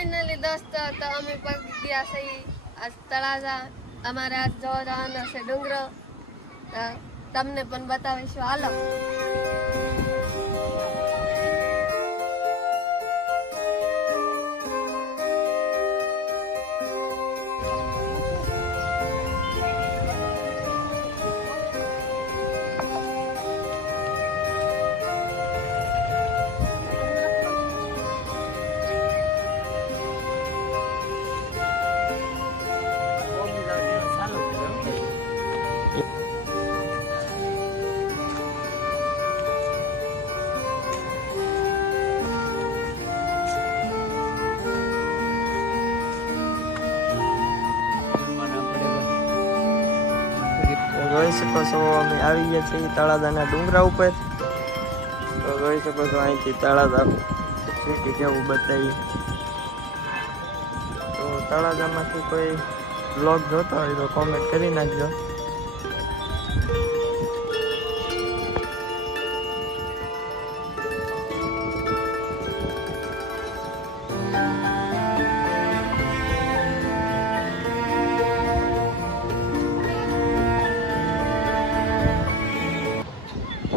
Finally દોસ્તો તો અમે પગી ગયા છીએ આજ તળાજા. અમારે આજ જોવા જવાનો છે ડુંગરો, તો તમને પણ બતાવીશું. હાલો. જોઈ શકો છો અમે આવી ગયા છીએ તળાજાના ડુંગરા ઉપર. તો જોઈ શકો છો અહીંથી તળાજા સિટી કેવું બતાવી. તો તળાજામાંથી કોઈ બ્લોગ જોતા હોય તો કોમેન્ટ કરી નાખજો.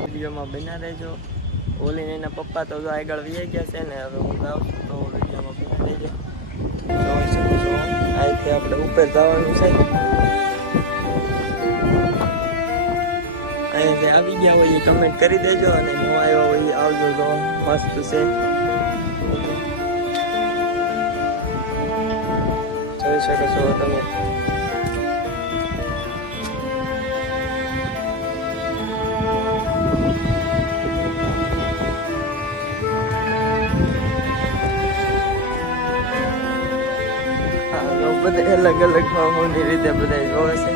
વિડીયોમાં બના રહેજો. ઓલીને એના પપ્પા તો આગળ વી ગયા છે ને, હવે હું જાઉં છું તો વિડીયોમાં બના રહેજો. જોઈ શકો છો અહીંથી આપણે ઉપર જવાનું છે. અહીંયાથી આવી ગયા હોય એ કમેન્ટ કરી દેજો, અને ન આવ્યો હોય આવજો. તો મસ્ત છે, જોઈ શકો છો તમે. બધા અલગ અલગ મામૂલી રીતે બધા જોવે છે.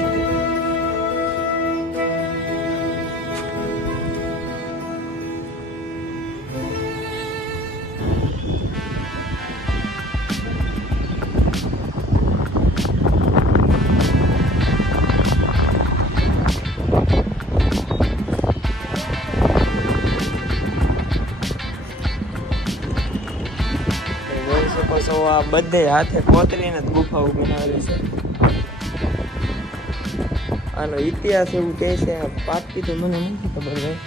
આ બધે હાથે કોતરીને જ ગુફાઓ બનાવેલી છે. આનો ઇતિહાસ એવું કહે છે, પાકી તો મને નથી ખબર હોય.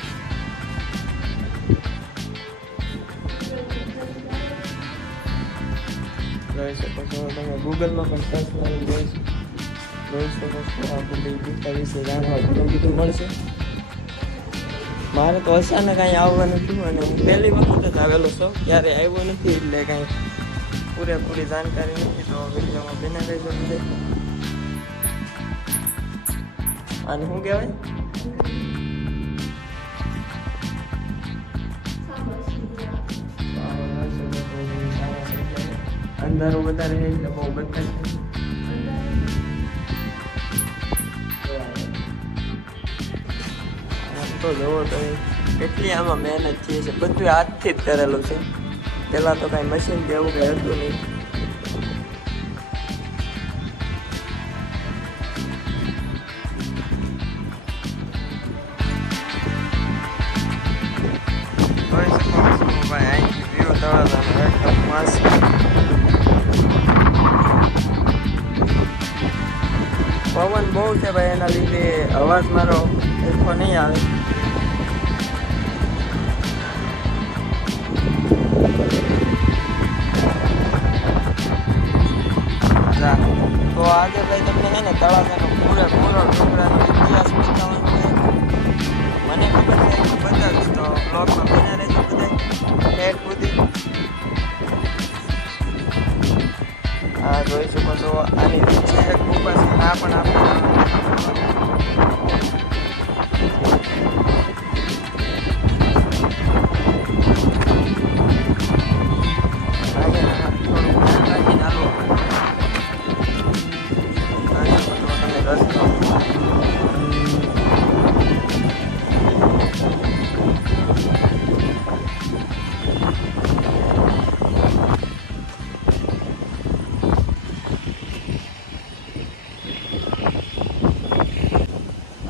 જોઈ શકો છો તમે ગૂગલમાં પણ સર્ચ મારી જોઈ શકો છો. આ બધી ગુફા વિશે જાણવા ઘણું બધું મળશે. મારે તો અચાનક કાંઈ આવવાનું થયું અને હું પહેલી વખત જ આવેલો છું, ક્યારે આવ્યો નથી, એટલે કાંઈ પૂરેપૂરી જાણકારી નથી. તો વિડીયોમાં બના રહેજો બધે. આને શું કહેવાય? અંધારો વધારે છે એટલે બહુ બદલાય છે. તો જોવો તો કેટલી આમાં મહેનત છે. બધું હાથથી જ કરેલું છે. પહેલાં તો કાંઈ મશીન કે એવું કંઈ હતું નહીં. જોઈ શકો છો ભાઈ અહીંથી વ્યૂ તળાજાનો એકદમ મસ્ત. પવન બહુ છે ભાઈ, એના લીધે અવાજ મારો સરખો નહીં આવે. તો આજે ભાઈ તમને છે ને તળાજાનો પૂરેપૂરો ડુંગરાનો ઇતિહાસ બતાવવાનો છે. મને ખબર છે હું બતાવીશ, તો બ્લોગમાં બના રહેજો બધા હેડ સુધી. હા જોઈ શકો છો આની નીચે એક ગુફા છે, આ પણ આપણે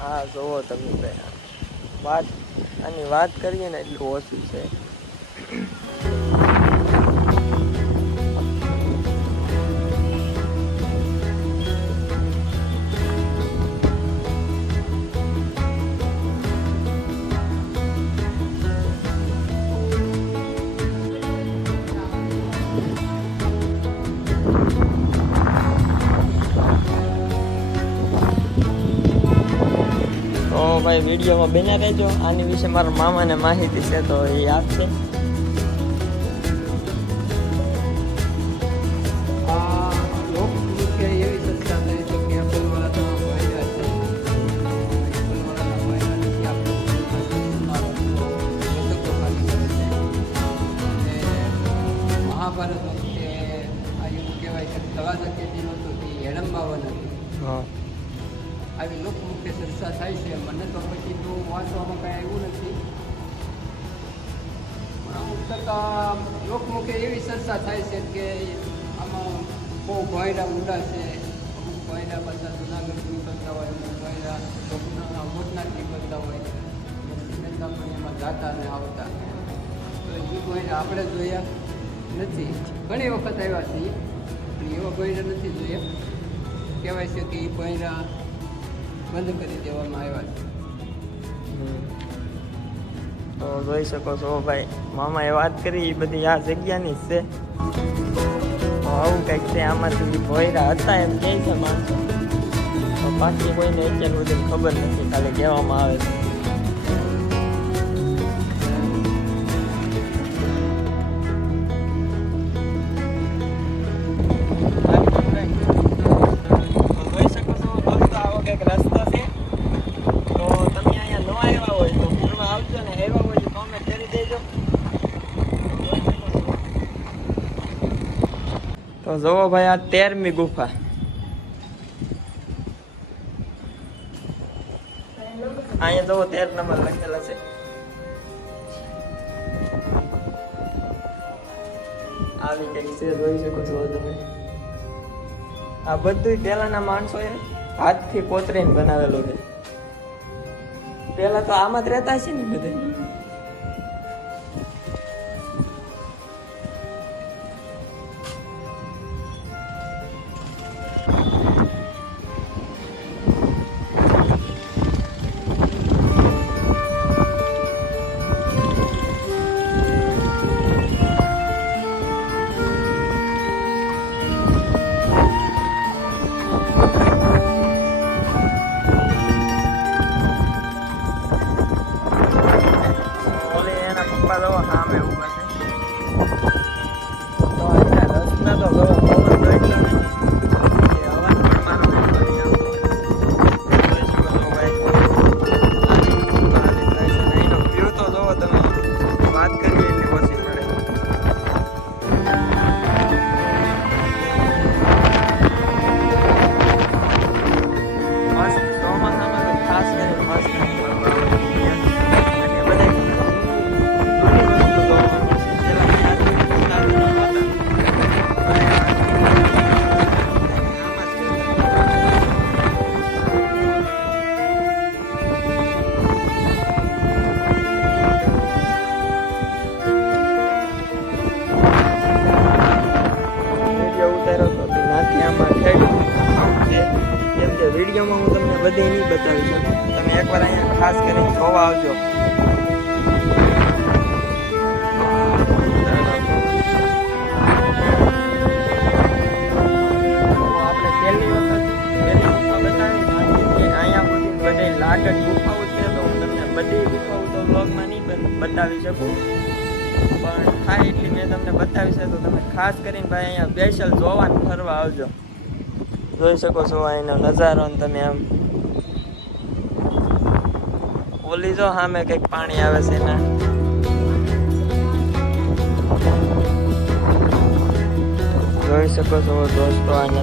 હા જોવો તમે વાત આની વાત કરીએ ને એટલું ઓછું છે. ભાઈ વિડીયોમાં બન્યા રહેજો. આની વિશે મારા મામાને માહિતી છે તો એ આપશે. આ લોકનૃત્ય એવી સંસ્થા થઈ છે કે ફૂલવાળાના વાયડા છે. ફૂલવાળાના વાયડા નથી આપણે મહાભારત વખતે આ એવું કહેવાય છે તળાજા કેદીનું હતું તે હેડંબાવન હતું. હા આવી લોકમુખ્ય સંસ્થા થાય છે. મને તો પછી તો વાંચવામાં કાંઈ આવ્યું નથી. પણ અમુક ટકા લોકમુખ્ય એવી સંસ્થા થાય છે કે આમાં બહુ ભોયડા ઊંડા છે. અમુક ભોયડા બધા જુનાગઢ નીકળતા હોય, અમુક ભોયડા લોકના મોટનાથ નીકળતા હોય, શ્રીલંકા પણ એમાં જાતા ને આવતા. તો એ ભોયડા આપણે જોયા નથી. ઘણી વખત આવ્યા છીએ પણ એવા ભોયડા નથી જોયા. કહેવાય છે કે એ ભોયડા બંધ કરી દેવામાં આવ્યા છે. તો જોઈ શકો છો ભાઈ, મામાએ વાત કરી એ બધી આ જગ્યાની જ છે. તો આવું કંઈક છે. આમાંથી ભોયરા હતા એમ કહે છે માણસો. તો બાકી કોઈને અત્યાર સુધી ખબર નથી, ખાલી કહેવામાં આવે છે. તો જોવો ભાઈ, આ 13મી ગુફા. અહીંયા જોવો 13 નંબર લખેલા છે. આવી કઈક છે, જોઈ શકો છો તમે. આ બધું પહેલાના માણસોએ હાથથી કોતરીને બનાવેલું છે. પહેલા તો આમાં જ રહેતા છે ને બધે. વિડીયોમાં હું તમને બધે નહીં બતાવી શકું. તમે એકવાર અહીંયા ખાસ કરીને જોવા આવજો. આપણે પહેલી વખત ગુફા બતાવી અહીંયા સુધી બધે લાગત ગુફાઓ છે. તો હું તમને બધી ગુફાઓ તો બ્લોગમાં નહીં બતાવી શકું, પણ થાય એટલી મેં તમને બતાવી છે. તો તમે ખાસ કરીને ભાઈ અહીંયા સ્પેશિયલ જોવા ને ફરવા આવજો. જોઈ શકો છો એનો નજારો ને તમે આમ ઓલી જો સામે કંઈક પાણી આવે છે ને જોઈ શકો છો દોસ્તો. આને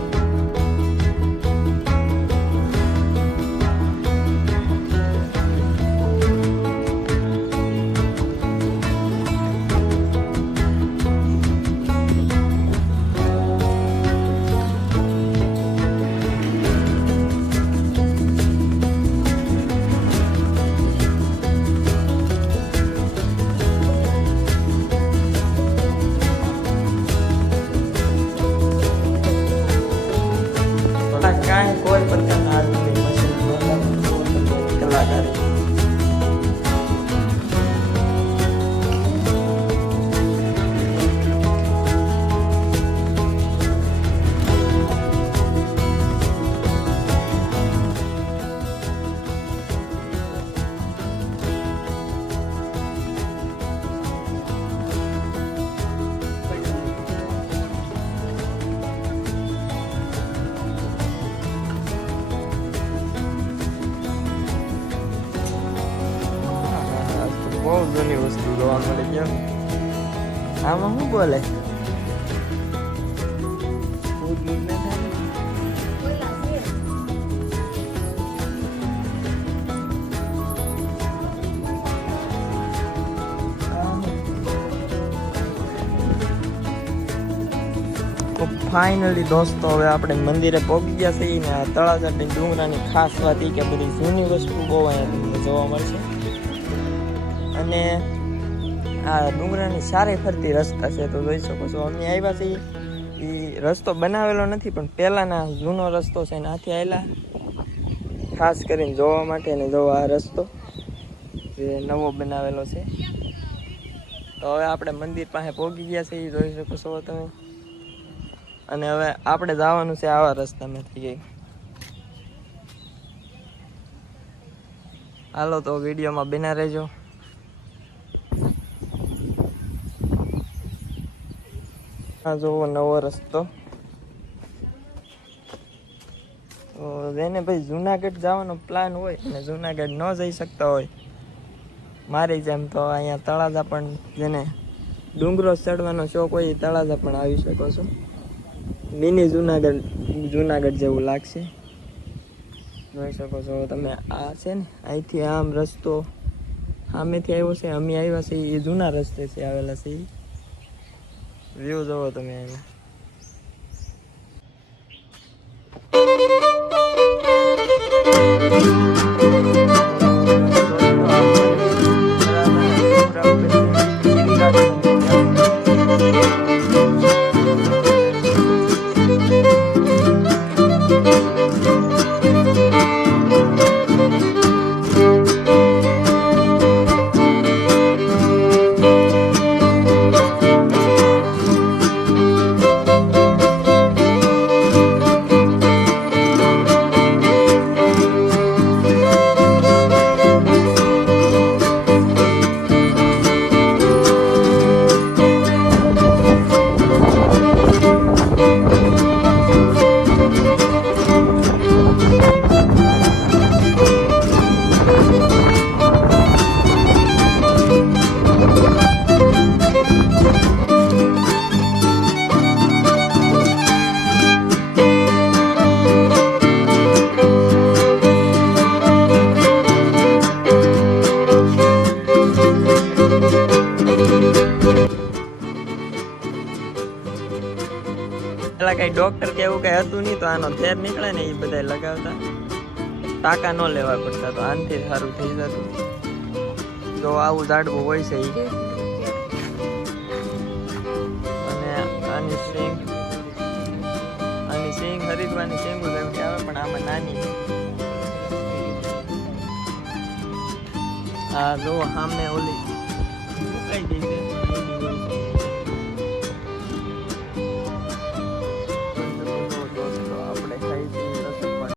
જૂની વસ્તુ જોવા મળે કેમ આમાં શું બોલે ફૂડ યુઝ ન થાય ને? ઓલા છે. તો ફાઇનલી દોસ્તો હવે આપણે મંદિરે પહોંચી ગયા છીએ ને આ તળાજાની ડુંગરાની ખાસ વાત એ કે બધી જૂની વસ્તુ બહુ અહીંયા તમને જોવા મળશે અને આ ડુંગરાની સારી ફરતી રસ્તા છે તો જોઈ શકો છો અમે આવ્યા છીએ એ રસ્તો બનાવેલો નથી પણ પહેલાંના જૂનો રસ્તો છે ને આથી આવેલા ખાસ કરીને જોવા માટે ને જોવા આ રસ્તો જે નવો બનાવેલો છે તો હવે આપણે મંદિર પાસે પહોંચી ગયા છીએ જોઈ શકો છો તમે અને હવે આપણે જવાનું છે આવા રસ્તામાં થઈ ગઈ હાલો તો વિડીયોમાં બના રહેજો આ જોવો નવો રસ્તો તો જેને ભાઈ જુનાગઢ જવાનો પ્લાન હોય અને જુનાગઢ ન જઈ શકતા હોય મારી જેમ તો અહીંયા તળાજા પણ જેને ડુંગરો ચડવાનો શોખ હોય એ તળાજા પણ આવી શકો છો મિની જુનાગઢ જેવું લાગશે જોઈ શકો છો તમે આ છે ને અહીંથી આમ રસ્તો સામેથી આવ્યો છે અમે આવ્યા છે એ જૂના રસ્તે છે આવેલા છે વ્યૂ જોવો તમે અહીંયા પેલા કઈ ડોક્ટર કે એવું કઈ હતું નહીં તો આનો થેર નીકળે ને એ બધા લગાવતા ટાંકા ન લેવા પડતા તો આનથી સારું થઈ જતું જો આવું ઝાડવું હોય છે એ અને આની સિંગ હરિદ્વારની સિંગું જેવી આવે પણ આમાં નાની આ જો સામે ઓલી સુકાઈ ગઈ છે